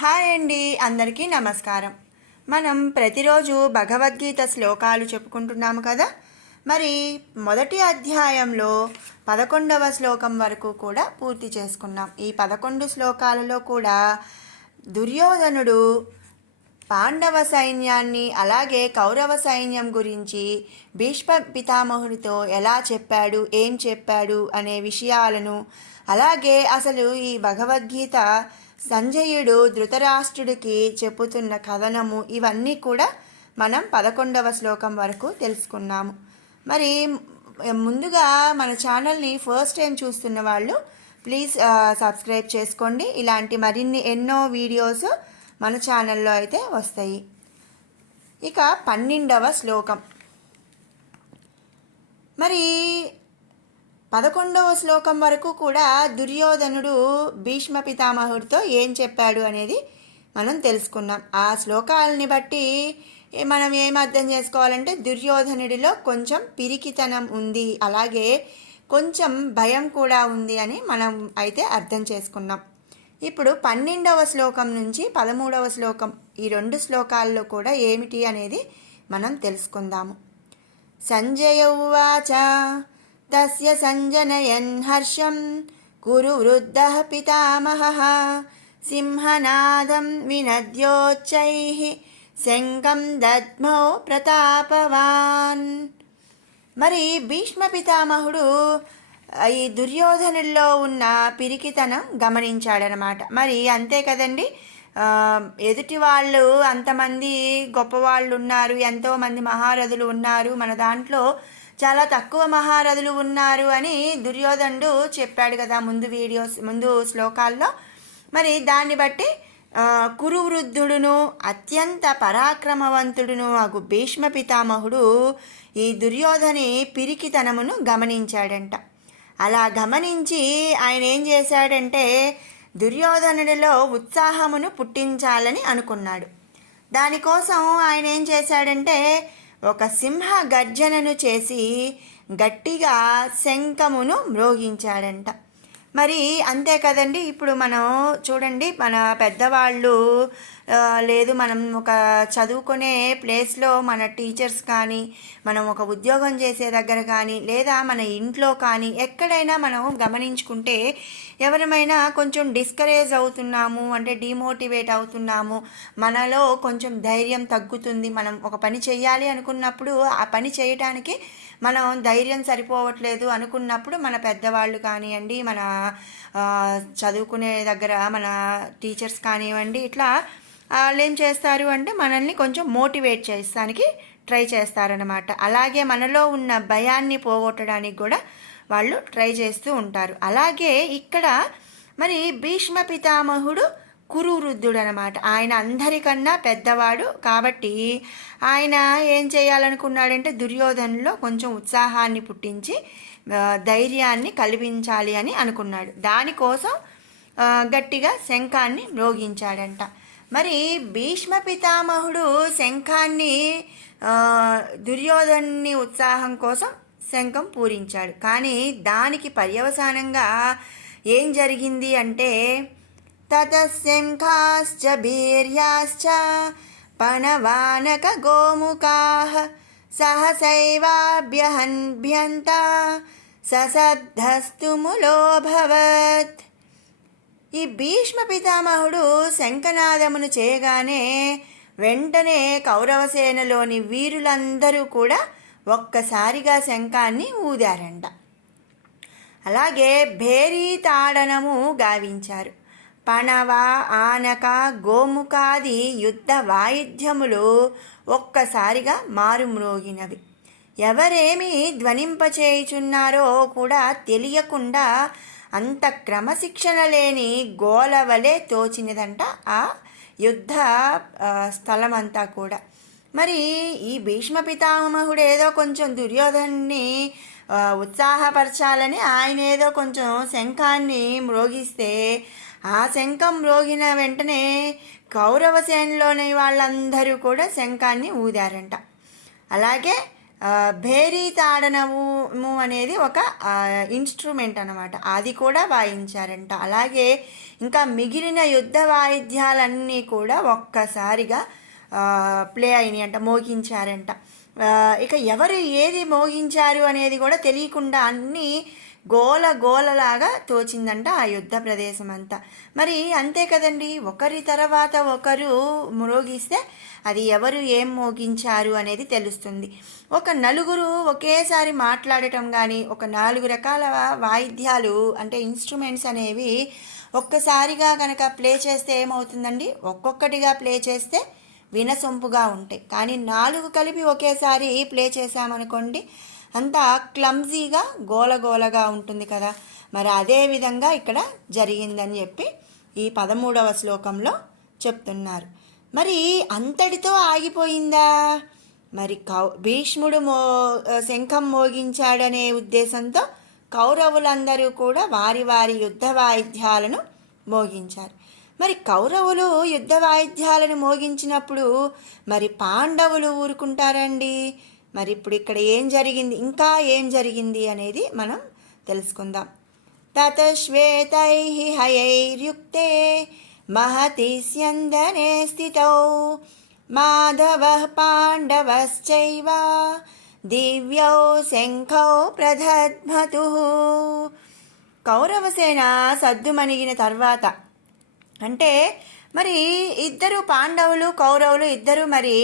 Hi అండి అందరికీ నమస్కారం. మనం ప్రతిరోజు భగవద్గీత శ్లోకాలు చెప్పుకుంటున్నాము కదా? మరి మొదటి అధ్యాయంలో పదకొండవ శ్లోకం వరకు కూడా పూర్తి చేసుకున్నాం. ఈ పదకొండు శ్లోకాలలో కూడా దుర్యోధనుడు పాండవ సైన్యాన్ని అలాగే కౌరవ సైన్యం గురించి భీష్మ పితామహుడితో ఎలా చెప్పాడు ఏం చెప్పాడు అనే విషయాలను అలాగే అసలు ఈ భగవద్గీత సంజయుడు ధృతరాష్ట్రుడికి చెప్పుతున్న కథనము ఇవన్నీ కూడా మనం పదకొండవ శ్లోకం వరకు తెలుసుకున్నాము. మరి ముందుగా మన ఛానల్ని ఫస్ట్ టైం చూస్తున్న వాళ్ళు ప్లీజ్ సబ్స్క్రైబ్ చేసుకోండి. ఇలాంటి మరిన్ని ఎన్నో వీడియోస్ మన ఛానల్లో అయితే వస్తాయి. ఇక పన్నెండవ శ్లోకం. మరి పదకొండవ శ్లోకం వరకు కూడా దుర్యోధనుడు భీష్మ పితామహుడితో ఏం చెప్పాడు అనేది మనం తెలుసుకున్నాం. ఆ శ్లోకాలని బట్టి మనం ఏం అర్థం చేసుకోవాలంటే దుర్యోధనుడిలో కొంచెం పిరికితనం ఉంది అలాగే కొంచెం భయం కూడా ఉంది అని మనం అయితే అర్థం చేసుకున్నాం. ఇప్పుడు పన్నెండవ శ్లోకం నుంచి పదమూడవ శ్లోకం ఈ రెండు శ్లోకాల్లో కూడా ఏమిటి అనేది మనం తెలుసుకుందాము. సంజయ ఉవాచ తస్య సంజనయన్ హర్షం కురు వృద్ధ పితామహ సింహనాదం వినద్యోచ్చై శంఖం దద్మో ప్రతాపవాన్ మరి భీష్మ పితామహుడు ఈ దుర్యోధనుల్లో ఉన్న పిరికితనం గమనించాడనమాట మరి అంతే కదండి? ఎదుటి వాళ్ళు అంతమంది గొప్పవాళ్ళు ఉన్నారు ఎంతోమంది మహారథులు ఉన్నారు. మన దాంట్లో చాలా తక్కువ మహారథులు ఉన్నారు అని దుర్యోధనుడు చెప్పాడు కదా ముందు వీడియోస్ ముందు శ్లోకాల్లో. మరి దాన్ని బట్టి కురు వృద్ధుడును అత్యంత పరాక్రమవంతుడును అగు భీష్మ పితామహుడు ఈ దుర్యోధని పిరికితనమును గమనించాడంట. అలా గమనించి ఆయన ఏం చేశాడంటే దుర్యోధనుడిలో ఉత్సాహమును పుట్టించాలని అనుకున్నాడు. దానికోసం ఆయన ఏం చేశాడంటే ఒక సింహ గర్జనను చేసి గట్టిగా శంఖమును మ్రోగించాడంట. మరి అంతే కదండి. ఇప్పుడు మనం చూడండి మన పెద్దవాళ్ళు లేదు మనం ఒక చదువుకునే ప్లేస్లో మన టీచర్స్ కానీ మనం ఒక ఉద్యోగం చేసే దగ్గర కానీ లేదా మన ఇంట్లో కానీ ఎక్కడైనా మనం గమనించుకుంటే ఎవరమైనా కొంచెం డిస్కరేజ్ అవుతున్నాము అంటే డిమోటివేట్ అవుతున్నాము మనలో కొంచెం ధైర్యం తగ్గుతుంది. మనం ఒక పని చేయాలి అనుకున్నప్పుడు ఆ పని చేయటానికి మనం ధైర్యం సరిపోవట్లేదు అనుకున్నప్పుడు మన పెద్దవాళ్ళు కానివ్వండి మన చదువుకునే దగ్గర మన టీచర్స్ కానివ్వండి ఇట్లా వాళ్ళు ఏం చేస్తారు అంటే మనల్ని కొంచెం మోటివేట్ చేస్తానికి ట్రై చేస్తారనమాట అలాగే మనలో ఉన్న భయాన్ని పోగొట్టడానికి కూడా వాళ్ళు ట్రై చేస్తూ ఉంటారు. అలాగే ఇక్కడ మరి భీష్మ పితామహుడు కురువృద్ధుడు అనమాట ఆయన అందరికన్నా పెద్దవాడు కాబట్టి ఆయన ఏం చేయాలనుకున్నాడంటే దుర్యోధనలో కొంచెం ఉత్సాహాన్ని పుట్టించి ధైర్యాన్ని కల్పించాలి అని అనుకున్నాడు. దానికోసం గట్టిగా శంఖాన్ని మ్రోగించాడంట. మరి భీష్మ పితామహుడు శంఖాన్ని దుర్యోధన్ని ఉత్సాహం కోసం శంఖం పూరించాడు. కానీ దానికి పర్యవసానంగా ఏం జరిగింది అంటే తతశంఖాశ్చ భీర్యాశ్చ పణవానక గోముఖాः सहसैवाभ्यहन्भ्यन्त సశబ్దస్తుములోభవత్ ఈ భీష్మ పితామహుడు శంఖనాదమును చేయగానే వెంటనే కౌరవసేనలోని వీరులందరూ కూడా ఒక్కసారిగా శంఖాన్ని ఊదారంట అలాగే భేరీ తాడనము గావించారు పణవ ఆనక గోముఖాది యుద్ధ వాయిద్యములు ఒక్కసారిగా మారుమ్రోగినవి. ఎవరేమి ధ్వనింపచేయుచున్నారో కూడా తెలియకుండా అంత క్రమశిక్షణ లేని గోలవలే తోచినదంట ఆ యుద్ధ స్థలమంతా కూడా. మరి ఈ భీష్మ పితామహుడు ఏదో కొంచెం దుర్యోధన్ని ఉత్సాహపరచాలని ఆయన ఏదో కొంచెం శంఖాన్ని మ్రోగిస్తే ఆ శంఖం మ్రోగిన వెంటనే కౌరవ సేనలోని వాళ్ళందరూ కూడా శంఖాన్ని ఊదారంట. అలాగే భేరీ తాడనము అనేది ఒక ఇన్స్ట్రుమెంట్ అనమాట అది కూడా వాయించారంట. అలాగే ఇంకా మిగిలిన యుద్ధ వాయిద్యాలన్నీ కూడా ఒక్కసారిగా ప్లే అయినాయి అంట మోగించారంట. ఇక ఎవరు ఏది మోగించారు అనేది కూడా తెలియకుండా అన్నీ గోల గోలలాగా తోచిందంట ఆ యుద్ధ ప్రదేశం అంతా మరి అంతే కదండి ఒకరి తర్వాత ఒకరు మ్రోగిస్తే అది ఎవరు ఏం మోగించారు అనేది తెలుస్తుంది. ఒక నలుగురు ఒకేసారి మాట్లాడటం కానీ ఒక నాలుగు రకాల వాయిద్యాలు అంటే ఇన్స్ట్రుమెంట్స్ అనేవి ఒక్కసారిగా కనుక ప్లే చేస్తే ఏమవుతుందండి? ఒక్కొక్కటిగా ప్లే చేస్తే వినసొంపుగా ఉంటాయి. కానీ నాలుగు కలిపి ఒకేసారి ప్లే చేశామనుకోండి అంతా క్లమ్జీగా గోలగోలగా ఉంటుంది కదా. మరి అదే విధంగా ఇక్కడ జరిగిందని చెప్పి ఈ పదమూడవ శ్లోకంలో చెప్తున్నారు. మరి అంతటితో ఆగిపోయిందా? మరి కౌ భీష్ముడు మో శంఖం మోగించాడనే ఉద్దేశంతో కౌరవులందరూ కూడా వారి వారి యుద్ధ వాయిద్యాలను మోగించారు. మరి కౌరవులు యుద్ధ వాయిద్యాలను మోగించినప్పుడు మరి పాండవులు ఊరుకుంటారండి? మరి ఇప్పుడు ఇక్కడ ఏం జరిగింది ఇంకా ఏం జరిగింది అనేది మనం తెలుసుకుందాం. తత శ్వేతై హయైర్యుక్తే మహతి స్యందనే స్థితౌ. మాధవ పాండవశ్చైవ దివ్యౌ శంఖౌ ప్రధద్మతు. కౌరవసేన సద్దుమణిగిన తర్వాత అంటే మరి ఇద్దరు పాండవులు కౌరవులు ఇద్దరు మరి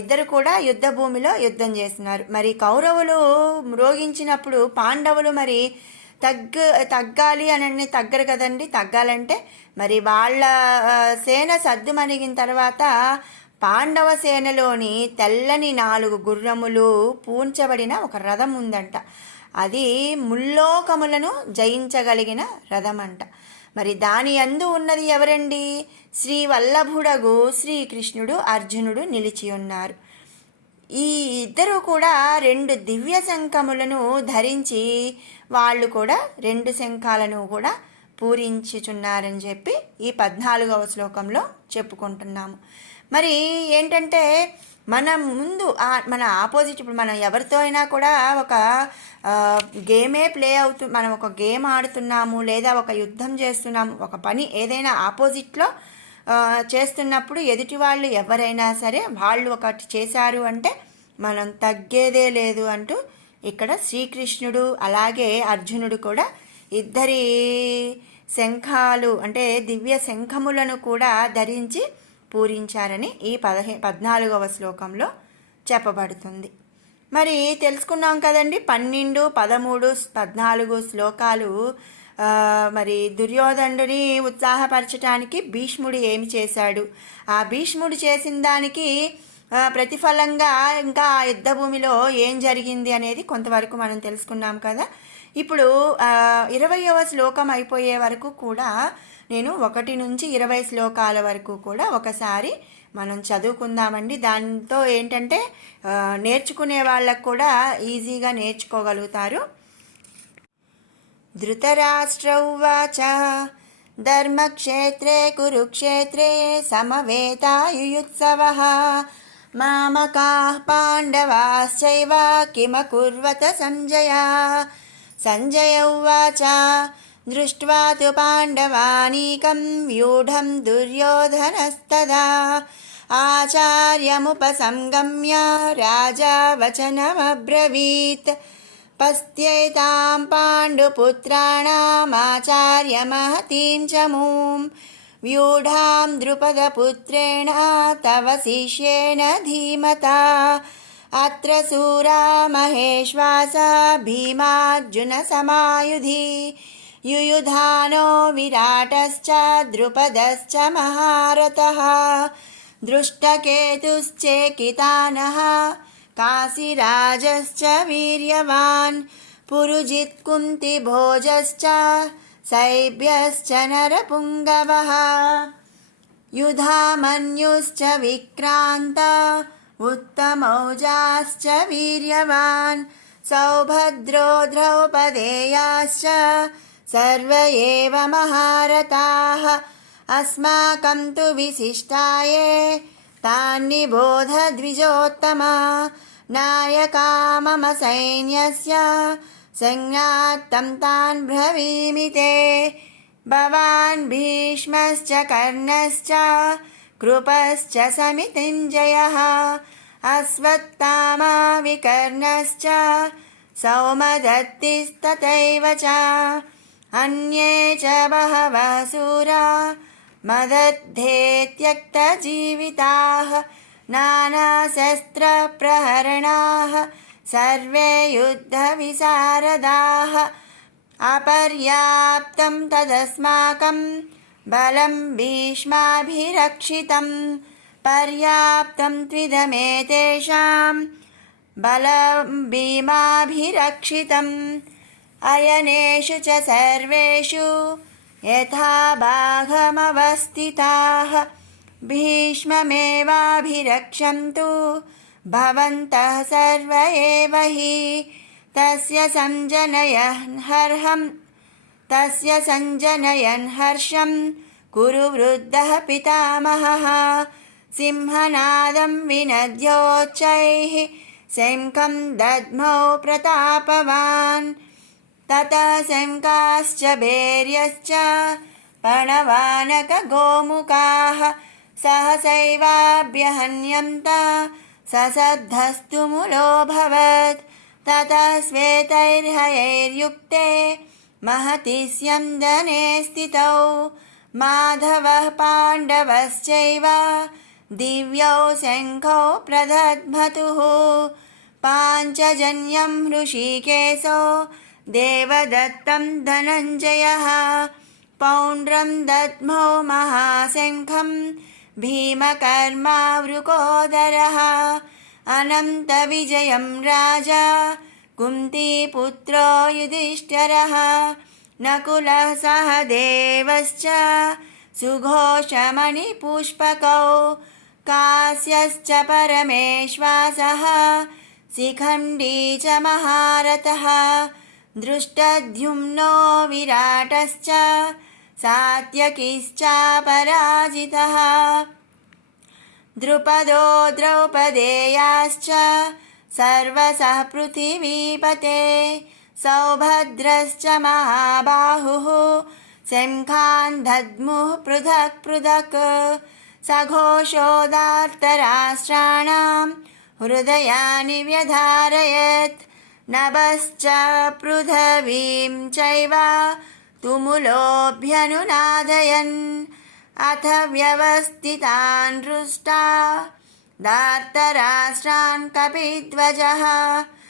ఇద్దరు కూడా యుద్ధ భూమిలో యుద్ధం చేస్తున్నారు. మరి కౌరవులు మ్రోగించినప్పుడు పాండవులు మరి తగ్గ తగ్గాలి అని తగ్గరు కదండి. తగ్గాలంటే మరి వాళ్ళ సేన సర్దుమణిగిన తర్వాత పాండవ సేనలోని తెల్లని నాలుగు గుర్రములు పూంచబడిన ఒక రథం ఉందంట. అది ముల్లోకములను జయించగలిగిన రథం అంట మరి దాని అందు ఉన్నది ఎవరండి? శ్రీ వల్లభుడగు శ్రీకృష్ణుడు అర్జునుడు నిలిచి ఉన్నారు. ఈ ఇద్దరు కూడా రెండు దివ్య శంఖములను ధరించి వాళ్ళు కూడా రెండు శంఖాలను కూడా పూరించుచున్నారని చెప్పి ఈ పద్నాలుగవ శ్లోకంలో చెప్పుకుంటున్నాము. మరి ఏంటంటే మనం ముందు మన ఆపోజిట్ ఇప్పుడు మనం ఎవరితో అయినా కూడా ఒక గేమే ప్లే అవుతు మనం ఒక గేమ్ ఆడుతున్నాము లేదా ఒక యుద్ధం చేస్తున్నాము ఒక పని ఏదైనా ఆపోజిట్లో చేస్తున్నప్పుడు ఎదుటి వాళ్ళు ఎవరైనా సరే వాళ్ళు ఒకటి చేశారు అంటే మనం తగ్గేదే లేదు అంటూ ఇక్కడ శ్రీకృష్ణుడు అలాగే అర్జునుడు కూడా ఇద్దరి శంఖాలు అంటే దివ్య శంఖములను కూడా ధరించి పూరించారని ఈ పదహే పద్నాలుగవ శ్లోకంలో చెప్పబడుతుంది. మరి తెలుసుకున్నాం కదండి పన్నెండు పదమూడు పద్నాలుగు శ్లోకాలు మరి దుర్యోధనుడిని ఉత్సాహపరచడానికి భీష్ముడు ఏమి చేశాడు? ఆ భీష్ముడు చేసిన దానికి ప్రతిఫలంగా ఇంకా ఆ యుద్ధ భూమిలో ఏం జరిగింది అనేది కొంతవరకు మనం తెలుసుకున్నాం కదా. ఇప్పుడు ఇరవయవ శ్లోకం అయిపోయే వరకు కూడా నేను ఒకటి నుంచి ఇరవై శ్లోకాల వరకు కూడా ఒకసారి మనం చదువుకుందామండి. దాంతో ఏంటంటే నేర్చుకునే వాళ్ళకు కూడా ఈజీగా నేర్చుకోగలుగుతారు. ధృతరాష్ట్ర ఉవాచ ధర్మక్షేత్రే కురుక్షేత్రే సమవేతాయుత్సవ మామకాः పాండవాశ్చైవ కిమకుర్వత సంజయ सञ्जय उवाच दृष्ट्वा तु पाण्डवानीकं व्यूढं दुर्योधनस्तदा आचार्यमुपसङ्गम्य राजा वचनमब्रवीत् पस्त्यैतां पाण्डुपुत्राणामाचार्यमहतीं च मूं व्यूढां द्रुपदपुत्रेण तव शिष्येण धीमता अत्र सूरा महेश्वासा भीमार्जुनसमायुधि। युयुधानो विराटश्च द्रुपदश्च महारथः। दृष्टकेतुश्चेकितानः काशीराजश्च वीर्यवान्। पुरुजित्कुन्तिभोजश्च सैभ्यश्च नरपुङ्गवः। युधामन्युश्च विक्रान्त। उत्तमौजाश्च वीर्यवान्, सौभद्रो द्रौपदेयाश्च सर्व एव महारथाः। अस्माकं तु विशिष्टाये तान्निबोध द्विजोत्तमा नायका मम सैन्यस्य, संज्ञात्तं तान् ब्रवीमि ते। भवान् भीष्मश्च कर्णश्च कृपश्च समितिञ्जयः अश्वत्थामा विकर्णश्च सौमदत्तिस्तथैव च अन्ये च बहवः सूरा मदद्धे त्यक्तजीविताः नानाशस्त्रप्रहरणाः सर्वे युद्धविशारदाः अपर्याप्तं तदस्माकं बलं भीष्माभिरक्षितं पर्याप्तं त्विदमेतेषां बलं भीमाभिरक्षितम्। अयनेषु च सर्वेषु यथा भागमवस्थिताः भीष्ममेवाभिरक्षन्तु। भवन्तः सर्व एव हि। तस्य सञ्जनयन् हर्हं तस्य सञ्जनयन् हर्षं। कुरु वृद्धः पितामहः। सिंहनादं विनद्योच्चैः शङ्खं दद्मौ प्रतापवान्। ततः शङ्काश्च भैर्यश्च प्रणवानकगोमुखाः सहसैवाभ्यहन्यन्त ससद्धस्तु मुलोऽभवत् ततः श्वेतैर्हयैर्युक्ते महति स्यन्दने स्थितौ। माधवः पाण्डवश्चैव दिव्यौ शङ्खौ प्रदध्मतुः। पाञ्चजन्यं ऋषिकेशो देवदत्तं धनञ्जयः। पौण्ड्रं दद्मौ महाशङ्खं भीमकर्मावृकोदरः अनन्तविजयं राजा कुन्तीपुत्रो युधिष्ठिरः नकुलः सह देवश्च सुघोषमणिपुष्पकौ कास्यश्च परमेश्वासः शिखण्डी च महारथः दृष्टद्युम्नो विराटश्च सात्यकिश्चापराजितः। द्रुपदो द्रौपदेयाश्च सर्वसः पृथिवीपते सौभद्रश्च महाबाहुः शङ्खान् दद्मुः पृथक् पृथक् सघोषोदार्तराष्ट्राणां हृदयानि व्यधारयत् नभश्च पृथिवीं चैव तुमुलोऽभ्यनुनादयन् अथ व्यवस्थितान् हृष्टा दार्तराष्ट्रान् कपिध्वजः।